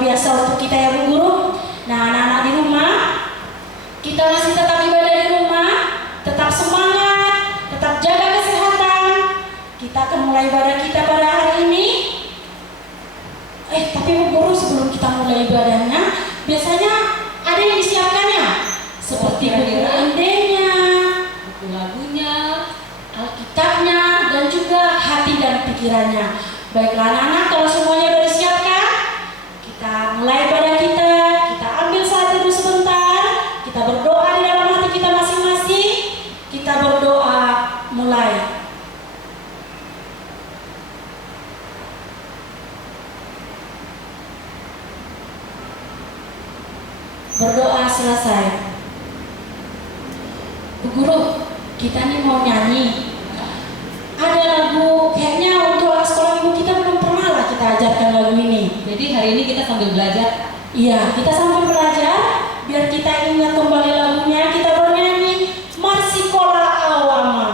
luar biasa untuk kita ya Bu Guru. Nah, anak-anak di rumah, kita masih tetap ibadah di rumah, tetap semangat, tetap jaga kesehatan. Kita akan mulai ibadah kita pada hari ini. Tapi Bu Guru, sebelum kita mulai ibadahnya, biasanya ada yang disiapkannya, seperti buku indenya, buku lagunya, Alkitabnya, dan juga hati dan pikirannya. Baiklah anak-anak, kalau semuanya sudah disiapkan, kita mulai ibadah kita. Kita ambil saat itu sebentar, kita berdoa di dalam hati kita masing-masing. Kita berdoa mulai. Berdoa selesai. Bu Guru, kita nih mau nyanyi. Ada lagu, kayaknya untuk anak sekolah ibu kita belum pernah lah kita ajarkan lagu ini. Jadi hari ini kita sambil belajar. Iya, kita sambil belajar, biar kita ingat kembali lagunya. Kita bernyanyi Marsikola Awama.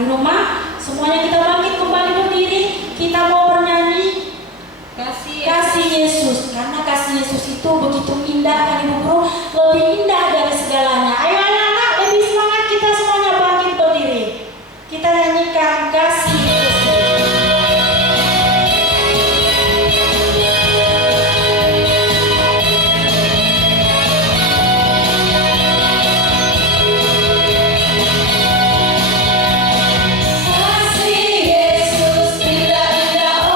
Di rumah, semuanya kita bangkit kembali berdiri. Kita mau bernyanyi Kasih Yesus. Karena kasih Yesus itu begitu indah kan Ibu Guru, lebih indah dari segalanya. Ayo anak-anak, lebih semangat, kita semuanya bangkit berdiri. Kita nyanyikan Kasih Yesus. Kasih Yesus bila indah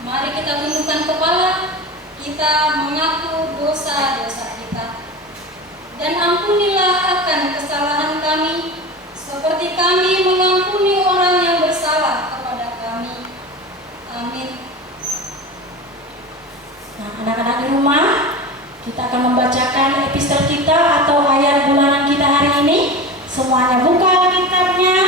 Mari kita tundukkan kepala, kita mengaku dosa-dosa kita. Dan ampunilah akan kesalahan kami, seperti kami mengampuni orang yang bersalah kepada kami. Amin. Nah, anak-anak di rumah, kita akan membacakan epistel kita atau ayat bulanan kita hari ini. Semuanya buka kitabnya.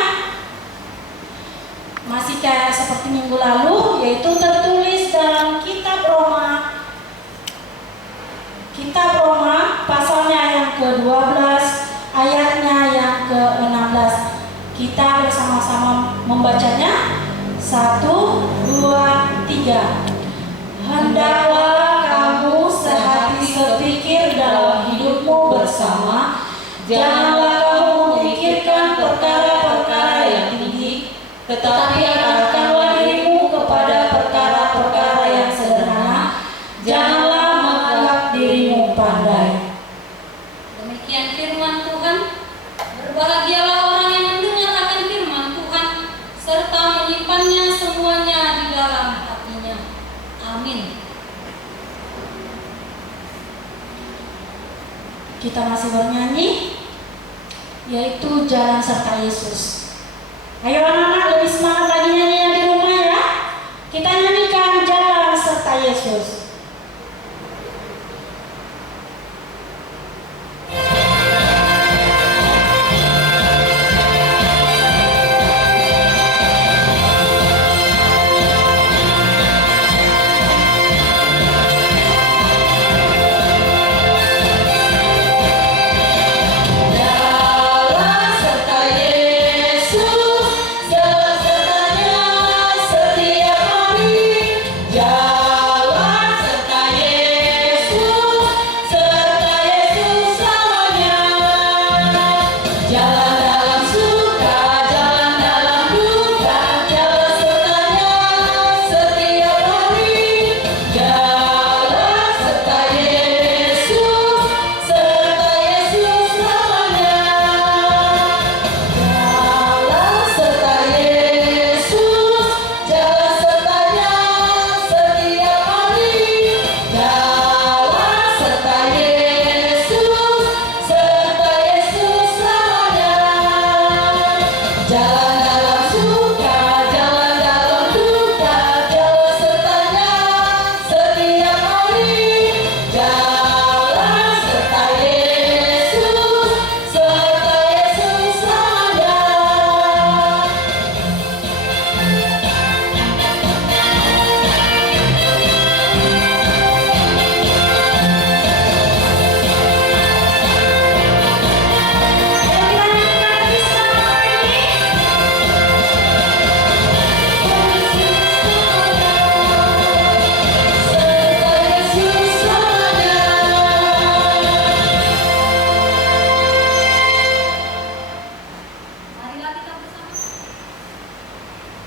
Masih kayak seperti minggu lalu, yaitu tertulis dalam kitab Roma. Kitab Roma pasalnya yang ke-12, ayatnya yang ke-16. Kita bersama-sama membacanya. 1, 2, 3. Hendaklah kamu sehati sepikir dalam hidupmu bersama. Janganlah kamu memikirkan perkara-perkara yang tinggi, tetapi arahkanlah dirimu kepada perkara-perkara yang sederhana. Janganlah menganggap dirimu pandai. Demikian firman Tuhan. Berbahagialah orang yang mendengar akan firman Tuhan, serta menyimpannya semuanya di dalam hatinya. Amin. Kita masih bernyanyi, yaitu Jalan Serta Yesus. Ayo anak-anak, lebih semangat lagi nyanyinya di rumah ya. Kita nyanyikan Jalan Serta Yesus.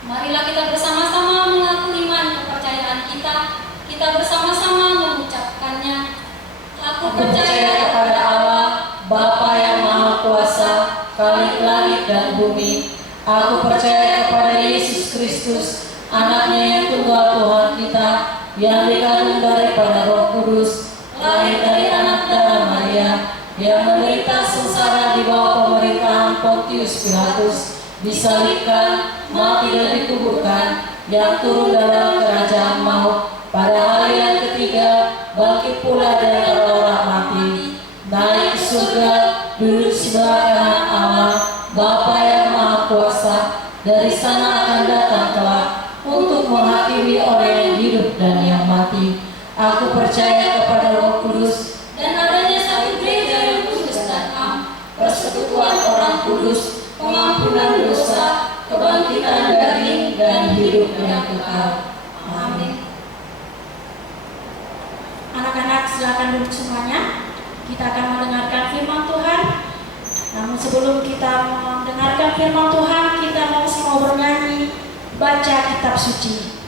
Marilah kita bersama-sama mengaku iman kepercayaan kita. Kita bersama-sama mengucapkannya. Aku percaya kepada Allah, Bapa yang Maha Kuasa, Khalik langit dan bumi. Aku percaya kepada Yesus Kristus, Anaknya yang tunggal Tuhan kita, yang dikandung daripada Roh Kudus, lahir dari anak darah Maria, yang menderita sengsara di bawah pemerintahan Pontius Pilatus, disalibkan, mati dan dikuburkan, yang turun dalam kerajaan maut, pada hari yang ketiga bangkit pula dari orang mati, naik ke surga, duduk sebelah kanan Allah, Bapa yang Maha Kuasa. Dari sana akan datang kelak untuk menghakimi orang yang hidup dan yang mati. Aku percaya kepada Roh Kudus dan adanya satu gereja yang kudus dan am, persekutuan orang kudus, pengampunan dosa, kebangkitan daging, dan hidup yang kekal. Amin. Anak-anak silakan duduk semuanya. Kita akan mendengarkan firman Tuhan. Namun sebelum kita mendengarkan firman Tuhan, kita masih mau bernyanyi baca kitab suci.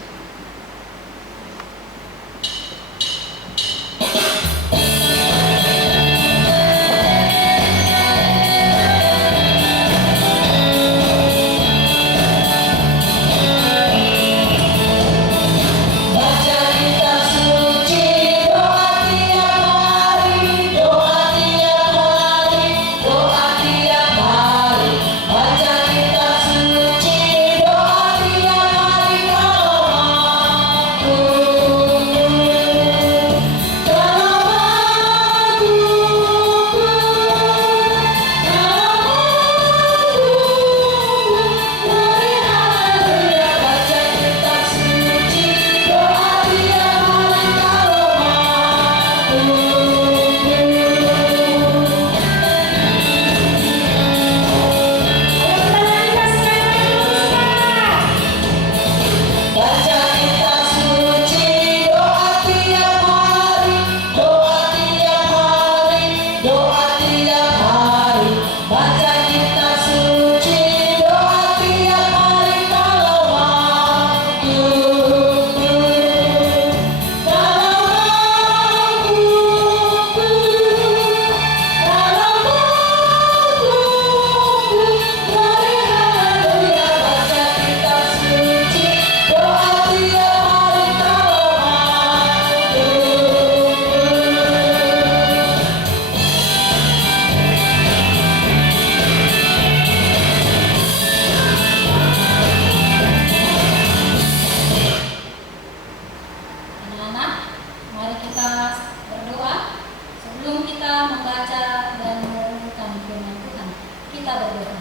Baca Mari kita berdoa sebelum kita membaca dan merenungkan firman Tuhan. Kita berdoa.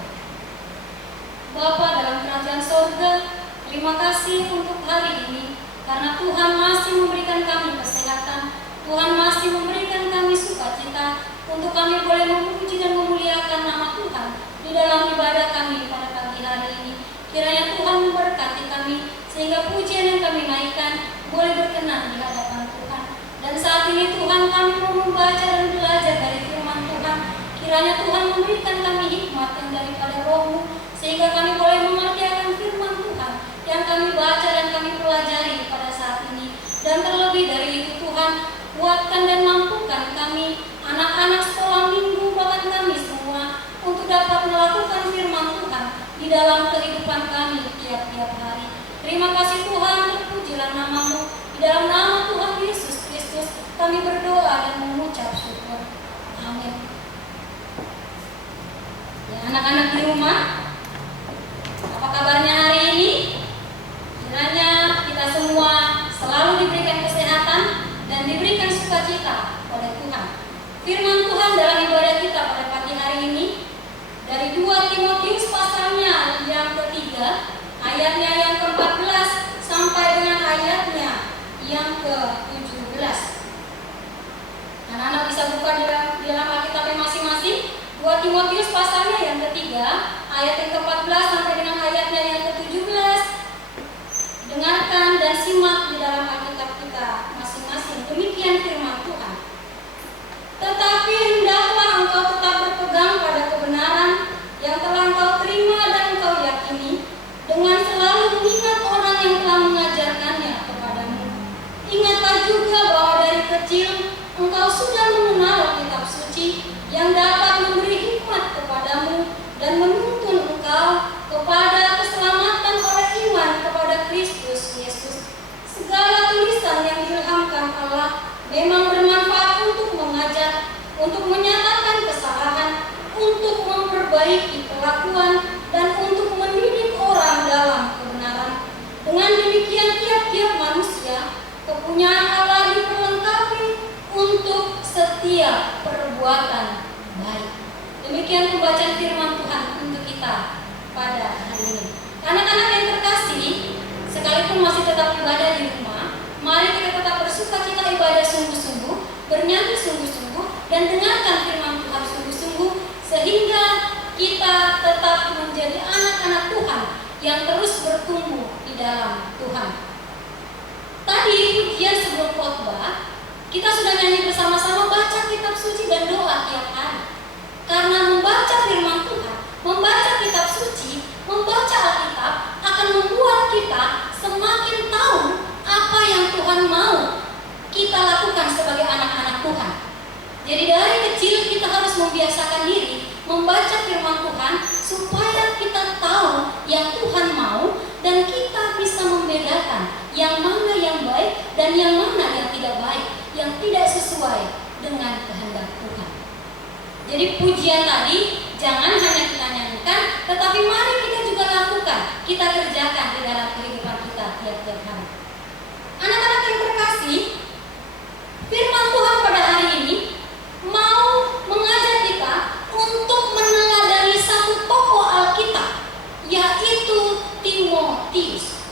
Bapa dalam kerajaan sorga, terima kasih untuk hari ini, karena Tuhan masih memberikan kami kesehatan, Tuhan masih memberikan kami sukacita, untuk kami boleh memuji dan memuliakan nama Tuhan di dalam ibadah kami pada pagi hari ini. Kiranya Tuhan memberkati kami, sehingga pujian yang kami naikkan boleh berkenan di hadapan Tuhan. Dan saat ini Tuhan, kami mau membaca dan belajar dari firman Tuhan. Kiranya Tuhan memberikan kami hikmat yang daripada Roh-Mu, sehingga kami boleh mengerti akan firman Tuhan yang kami baca dan kami pelajari pada saat ini. Dan terlebih dari itu Tuhan, kuatkan dan mampukan kami, anak-anak sekolah minggu, bahkan kami semua, untuk dapat melakukan firman Tuhan di dalam kehidupan kami tiap-tiap hari. Terima kasih Tuhan, terpujilah nama-Mu. Di dalam nama Tuhan Yesus Kristus kami berdoa dan mengucap syukur. Amin. Ya, anak-anak di rumah, apa kabarnya hari ini? Kiranya kita semua selalu diberikan kesehatan dan diberikan sukacita oleh Tuhan. Firman Tuhan dalam ibadah kita pada pagi hari ini dari 2 Timotius pasalnya yang ketiga, ayatnya yang ke-14 sampai dengan ayatnya yang ke-17. Anak-anak bisa buka di dalam Alkitab masing-masing. 2 Timotius pasalnya yang ketiga, ayat yang ke-14 sampai dengan ayatnya yang ke-17. Dengarkan dan simak di dalam Alkitab kita masing-masing. Demikian firman Tuhan. Tetapi hendaklah engkau tetap berpegang pada kebenaran yang telah engkau terima dan engkau yakini, dengan selalu mengingat orang yang telah mengajarkannya kepadamu. Ingatlah juga bahwa dari kecil engkau sudah mengenal kitab suci yang dapat memberi hikmat kepadamu dan menuntun engkau kepada keselamatan oleh iman kepada Kristus Yesus. Segala tulisan yang diilhamkan Allah memang bermanfaat untuk mengajar, untuk menyatakan kesalahan, untuk memperbaiki kelakuan, dan untuk mendidik orang dalam kebenaran. Dengan demikian tiap-tiap manusia kepunyaan Allah diperlengkapi untuk setiap perbuatan baik. Demikian pembacaan firman Tuhan untuk kita pada hari ini. Anak-anak yang terkasih, sekalipun masih tetap ibadah di rumah, mari kita tetap bersukacita ibadah sungguh-sungguh, bernyanyi sungguh-sungguh, dan dengarkan firman Tuhan sungguh-sungguh, sehingga kita tetap menjadi anak-anak Tuhan yang terus bertumbuh di dalam Tuhan. Tadi pujian sebelum khotbah, kita sudah nyanyi bersama-sama baca kitab suci dan doa tiap hari. Karena membaca firman Tuhan, membaca kitab suci, membaca Alkitab akan membuat kita semakin tahu apa yang Tuhan mau kita lakukan sebagai anak-anak Tuhan. Jadi dari kecil kita harus membiasakan diri membaca firman Tuhan supaya kita tahu yang Tuhan mau dan kita bisa membedakan yang mana yang baik dan yang mana yang tidak baik, yang tidak sesuai dengan kehendak Tuhan. Jadi pujian tadi jangan hanya kita nyanyikan, tetapi mari kita juga lakukan, kita kerjakan di dalam kehidupan kita tiap-tiap hari. Anak-anak yang terkasih, firman Tuhan pada hari ini mau mengajak kita untuk meneladani satu tokoh Alkitab, yaitu Timotius.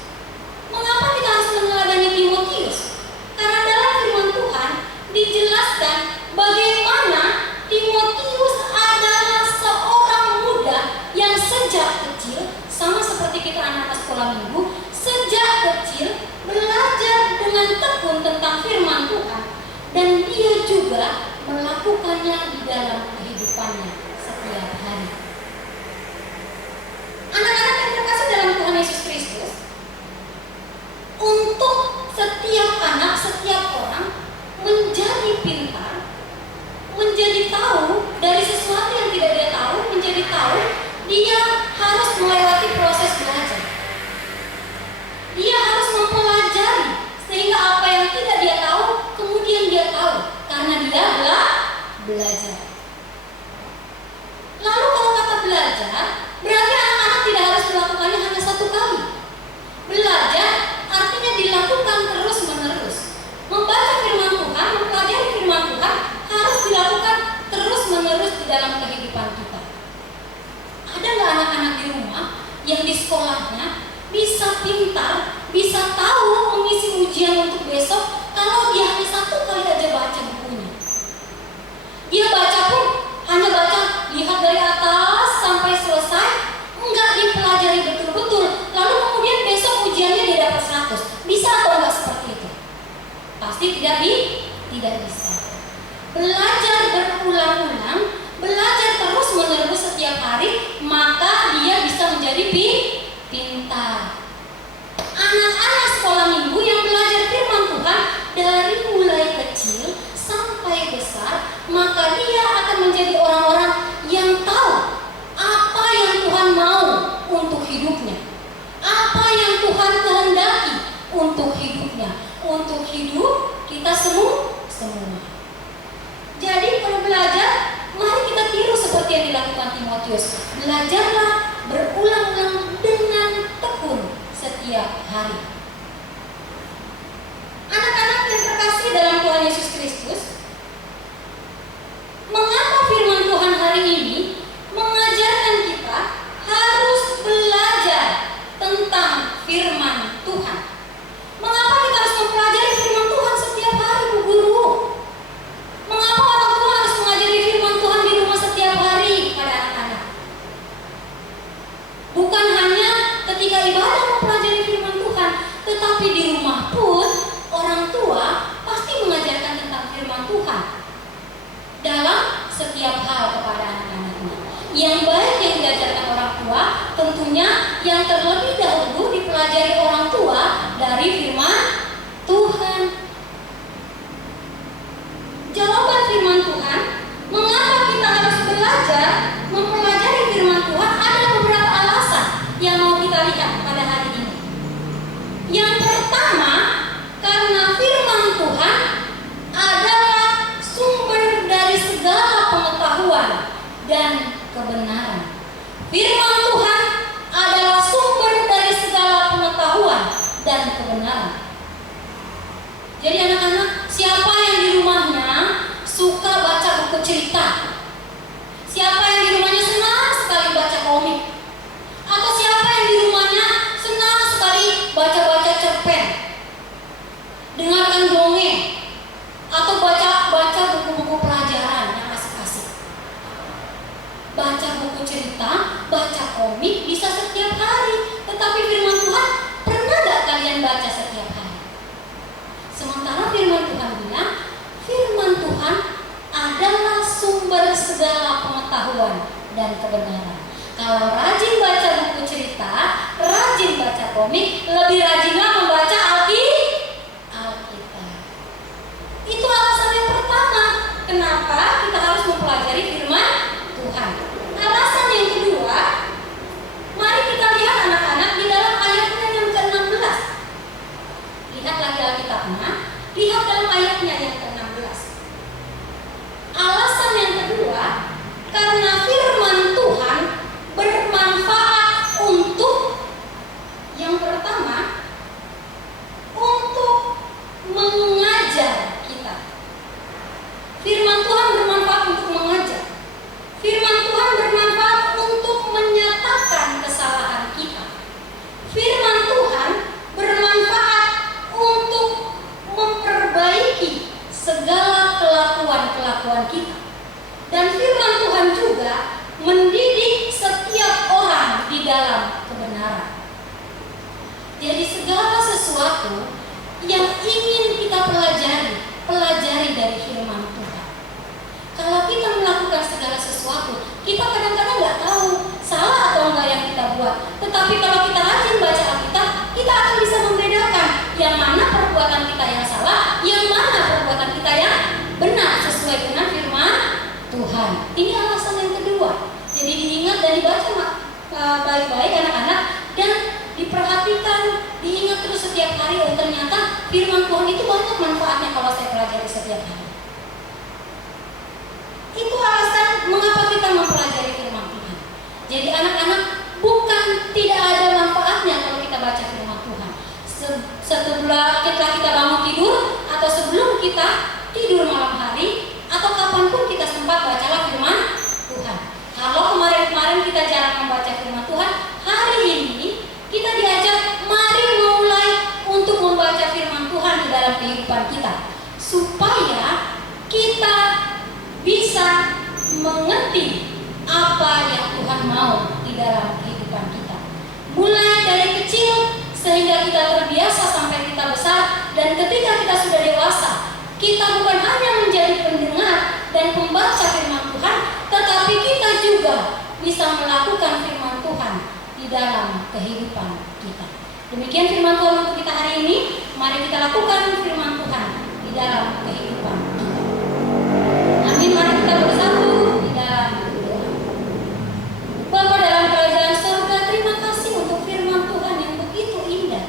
Mengapa kita harus meneladani Timotius? Karena dalam firman Tuhan dijelaskan bagaimana Timotius adalah seorang muda yang sejak kecil, sama seperti kita anak-anak sekolah minggu, sejak kecil belajar dengan tekun tentang firman Tuhan, dan dia juga melakukannya di dalam kehidupannya setiap hari. Anak-anak yang terkasih dalam Tuhan Yesus Kristus, untuk setiap anak, setiap orang menjadi pintar, menjadi tahu dari sesuatu yang tidak dia tahu, menjadi tahu, dia harus melewati proses belajar. Dia harus mempelajari sehingga apa yang tidak dia tahu kemudian dia tahu karena dia belajar. Lalu kalau kata belajar, berarti anak-anak tidak harus melakukannya hanya satu kali. Belajar artinya dilakukan terus-menerus. Membaca firman Tuhan Tidak bisa. Belajar berulang-ulang, belajar terus-menerus setiap hari, maka dia bisa menjadi pintar. Anak-anak sekolah minggu yang belajar firman Tuhan dari mulai kecil sampai besar, maka dia akan menjadi orang-orang yang tahu apa yang Tuhan mau untuk hidupnya, apa yang Tuhan kehendaki untuk hidupnya, untuk hidup kita semua. Jadi kalau belajar, mari kita tiru seperti yang dilakukan Timotius. Belajarlah berulang-ulang dengan tekun setiap hari. Anak-anak yang terkasih dalam Tuhan Yesus Kristus, mengapa firman Tuhan hari ini mengajarkan kita harus belajar tentang firman Tuhan? Mengapa kita harus mempelajari firman Tuhan setiap hari, Bu Guru? Mengapa orang tua harus mengajari firman Tuhan di rumah setiap hari pada anak-anak? Bukan hanya ketika ibadah mempelajari firman Tuhan, tetapi di rumah pun orang tua pasti mengajarkan tentang firman Tuhan dalam setiap hal kepada anak-anaknya. Yang baik yang diajarkan orang tua, tentunya yang terlebih dahulu dipelajari orang tua dari firman Tuhan. Jawaban firman Tuhan, mengapa kita harus belajar mempelajari firman Tuhan, ada beberapa alasan yang mau kita lihat pada hari ini. Yang pertama, karena firman Tuhan adalah sumber dari segala pengetahuan dan kebenaran. Firman Tuhan adalah sumber dari segala pengetahuan dan kebenaran. Jadi anak-anak, siapa yang di rumahnya suka baca buku cerita? Siapa yang di rumahnya senang sekali baca komik? Atau siapa yang di rumahnya senang sekali baca-baca cerpen? Dengarkan dongeng? Atau baca buku-buku pelajaran yang asik-asik? Baca buku cerita, baca komik bisa setiap hari. Tetapi firman Tuhan, pernah gak kalian baca setiap hari? Sementara firman Tuhan bilang, firman Tuhan adalah sumber segala pengetahuan dan kebenaran. Kalau rajin baca buku cerita, rajin baca komik, lebih rajinlah membaca Alkitab. Itu alasan yang pertama, kenapa kita harus mempelajari firman Tuhan. Alasan yang kedua, mari kita lihat anak-anak di dalam ayatnya yang ke-16. Lihat lagi Alkitabnya, lihat dalam ayatnya yang ke-16. Alasan yang kedua, karena firman Tuhan bermanfaat untuk, yang pertama, untuk mengajar kita. Firman Tuhan bermanfaat untuk mengajar. Firman Tuhan bermanfaat untuk menyatakan kesalahan kita. Firman Tuhan bermanfaat untuk memperbaiki segala kelakuan-kelakuan kita. Dan firman Tuhan juga mendidik setiap orang di dalam kebenaran. Jadi segala sesuatu yang ingin kita pelajari dari firman Tuhan. Kalau kita melakukan segala sesuatu, kita kadang-kadang nggak tahu salah atau enggak yang kita buat. Tetapi kalau kita rajin baca Alkitab, kita akan bisa membedakan yang mana perbuatan kita yang salah, yang mana perbuatan kita yang benar sesuai dengan firman Tuhan. Ini alasan yang kedua. Jadi diingat dan dibaca baik-baik anak-anak, dan diperhatikan, diingat terus setiap hari. Oh, ternyata firman Tuhan itu banyak manfaatnya kalau saya pelajari setiap hari. Itu alasan mengapa kita mempelajari firman Tuhan. Jadi anak-anak, bukan tidak ada manfaatnya kalau kita baca firman Tuhan. Setelah kita bangun tidur, atau sebelum kita tidur malam hari, atau kapanpun kita sempat bacalah firman Tuhan. Kalau kemarin-kemarin kita jarang membaca firman Tuhan, hari ini kita diajak mari mulai untuk membaca firman Tuhan di dalam kehidupan kita, supaya kita bisa mengerti apa yang Tuhan mau di dalam kehidupan kita. Mulai dari kecil sehingga kita terbiasa sampai kita besar, dan ketika kita sudah dewasa, kita bukan hanya menjadi pendengar dan pembaca firman Tuhan, tetapi kita juga bisa melakukan firman Tuhan di dalam kehidupan kita. Demikian firman Tuhan untuk kita hari ini. Mari kita lakukan firman Tuhan di dalam kehidupan kita. Amin. Mari kita bersatu di dalam doa. Bapa dalam kerajaan surga, terima kasih untuk firman Tuhan yang begitu indah,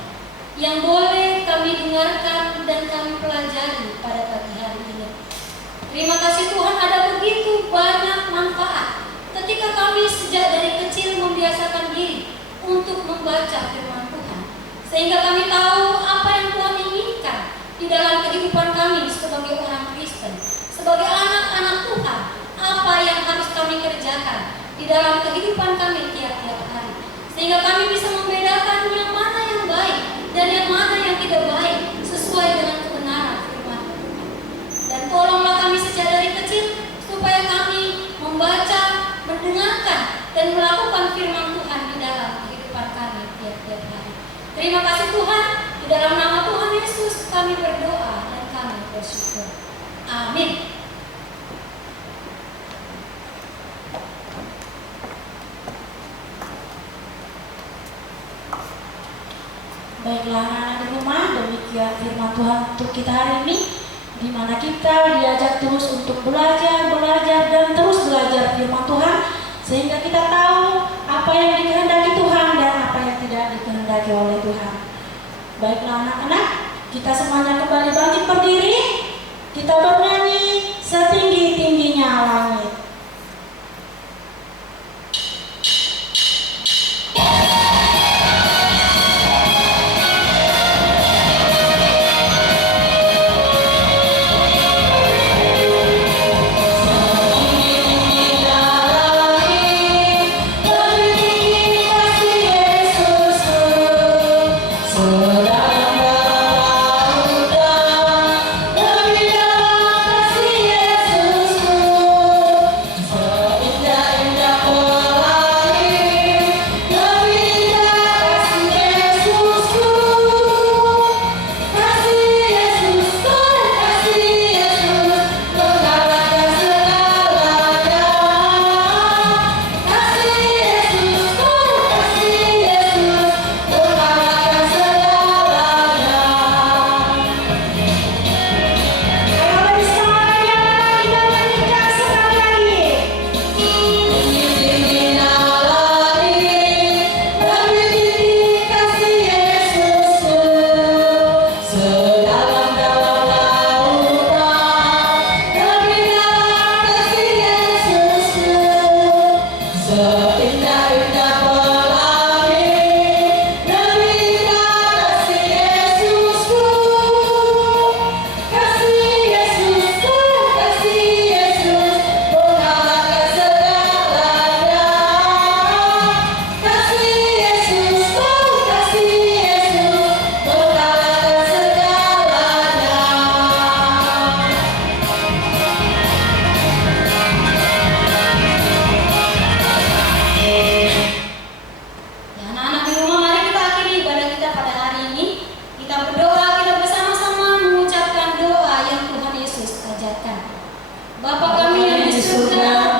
yang boleh kami dengarkan dan kami pelajari pada pagi hari ini. Terima kasih Tuhan, ada begitu banyak manfaat ketika kami sejak dari kecil membiasakan diri untuk membaca firman Tuhan, sehingga kami tahu apa yang Tuhan inginkan di dalam kehidupan kami sebagai orang Kristen, sebagai anak-anak Tuhan. Apa yang harus kami kerjakan di dalam kehidupan kami tiap-tiap hari, sehingga kami bisa membedakan yang mana yang baik dan yang mana yang tidak baik sesuai dengan kebenaran firman Tuhan. Dan tolonglah kami sejak dari kecil supaya kami membaca, mendengarkan dan melakukan firman Tuhan di dalam kehidupan kami tiap-tiap hari. Terima kasih Tuhan, di dalam nama Tuhan Yesus kami berdoa dan kami bersyukur. Amin. Baiklah anak-anak di rumah, demikian firman Tuhan untuk kita hari ini, di mana kita diajak terus untuk belajar dan terus belajar firman Tuhan, sehingga kita tahu apa yang dikehendaki Tuhan dan apa yang tidak dikehendaki oleh Tuhan. Baiklah anak-anak, kita semuanya kembali bangkit berdiri, kita bernyanyi setinggi-tingginya langit.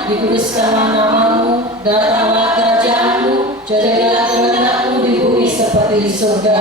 dikuduskanlah namamu, datanglah kerajaanmu, jadilah kehendakmu di bumi seperti di surga.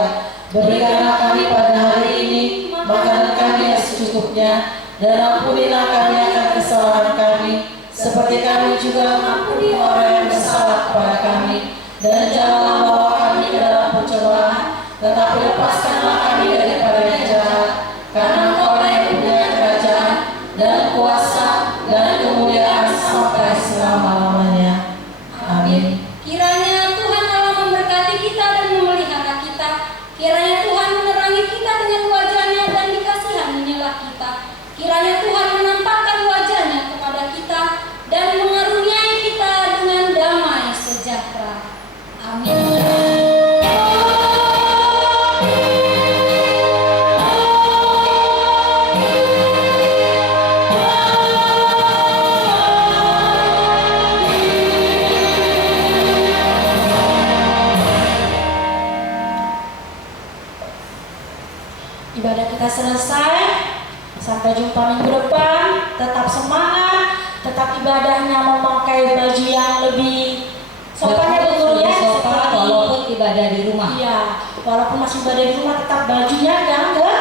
Berikanlah kami pada hari ini makanan kami yang secukupnya, dan ampunilah kami akan kesalahan kami, seperti kami juga mengampuni orang yang bersalah kepada kami. Dan janganlah bawa kami ke dalam pencobaan, tetapi lepaskanlah kami daripada yang jahat, karena Engkau yang punya kerajaan dan kuasa dan kemuliaan sampai selama-lamanya. Amin. Kiranya Tuhan Allah memberkati kita dan memelihara kita. Kiranya Tuhan menerangi kita dengan wajah-Nya dan dikasihaninya kita. Kiranya Tuhan menampakkan wajah-Nya kepada kita dan mengaruniai kita dengan damai sejahtera. Amin. Ibadah kita selesai. Sampai jumpa minggu depan. Tetap semangat, tetap ibadahnya memakai baju yang lebih sopan ya Bu Guru ya. Sopan Seperti- walaupun ibadah di rumah. Iya, walaupun masih ibadah di rumah tetap bajunya gang ke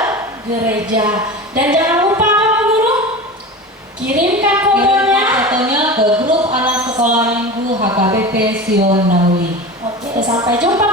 gereja. Dan jangan lupa apa Bu Guru? Kirimkan fotonya. Fotonya ke grup anak sekolah minggu HKBP Sion Nauli. Oke, sampai jumpa